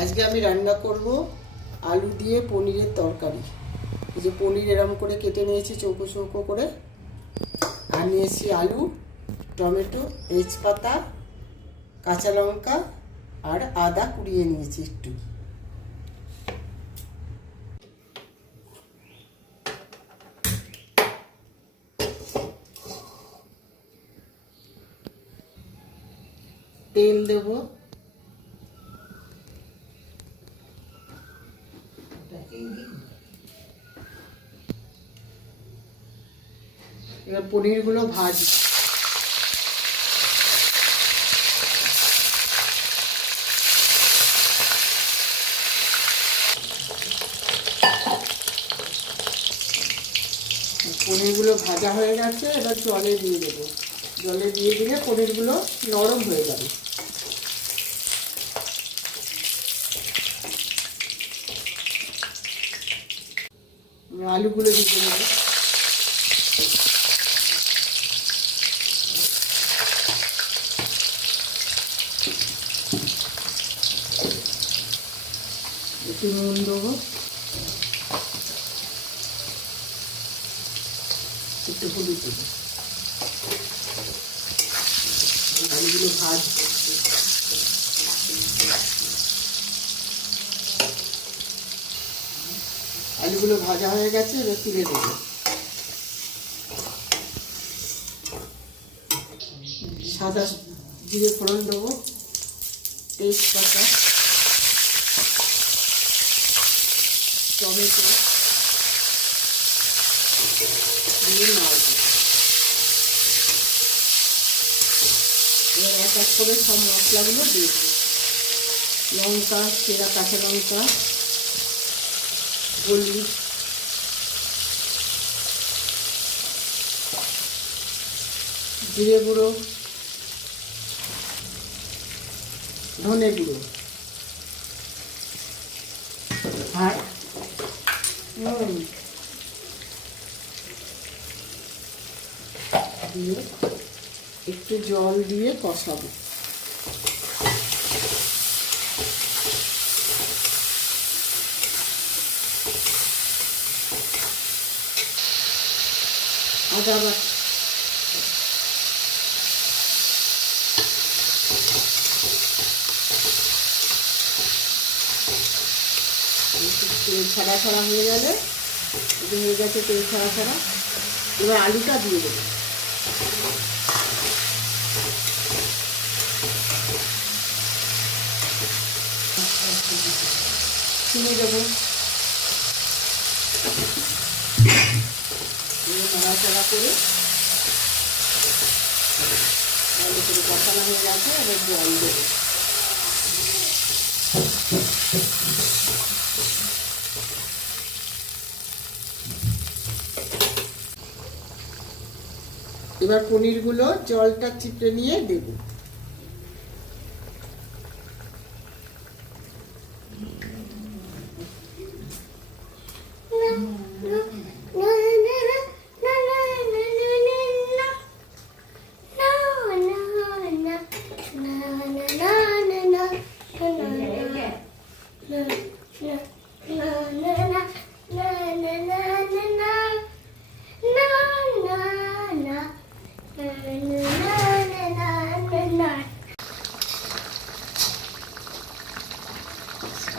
আজকে আমি রান্না করব আলু দিয়ে পনিরের তরকারি। এই যে পনির এরম করে কেটে নিয়েছি চৌকো চৌকো করে, আর নিয়েছি আলু, টমেটো, তেজপাতা, কাঁচা লঙ্কা আর আদা কুড়িয়ে নিয়েছি একটু। তেল দেব, এবার পনিরগুলো ভাজি। পনিরগুলো ভাজা হয়ে গেছে, এবার জলে দিয়ে দেবো। জলে দিয়ে দিলে পনিরগুলো নরম হয়ে যাবে। আলুগুলো দিয়ে দেবো। একটু নুন দেবো, একটু হলুদ দেবো। আলুগুলো ভাজবো। আলুগুলো ভাজা হয়ে গেছে, এবার তুলে দেবো। সাদা জিরে ফোড়ন দেবো, তেজপাতা, টমেটো দিয়ে নাড়বো। এবার এক এক করে সব মশলাগুলো দিয়ে দেবো। লঙ্কা, চেরা কাঁচা লঙ্কা, হলুদ, জিরে গুঁড়ো, ধনে গুঁড়ো আর দিয়ে একটু জল দিয়ে কষাবো। আদা বাটা, তেল ছাড়া ছাড়া হয়ে গেলে, এটা হয়ে গেছে তেল ছাড়া ছাড়া, এবার আলুটা দিয়ে দেবো। চিনি দেবো, নাড়াচাড়া করে ভালো করে কষানো হয়ে গেছে, এবার জল দেবো। এবার পনিরগুলো জলটা চিপে নিয়ে দেবো।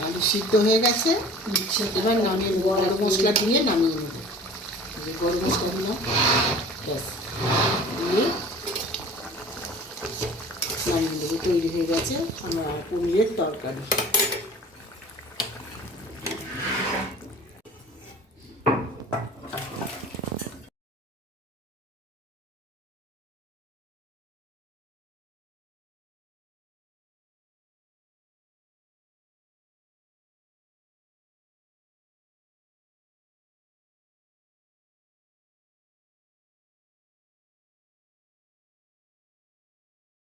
আলু সিদ্ধ হয়ে গেছে, এবার নামিয়ে গরম মশলা দিয়ে নামিয়ে নেব। গরম মশলা দিলাম, ব্যাস দিয়ে নামিয়ে নেবো। তৈরি হয়ে গেছে আমার পনিরের তরকারি।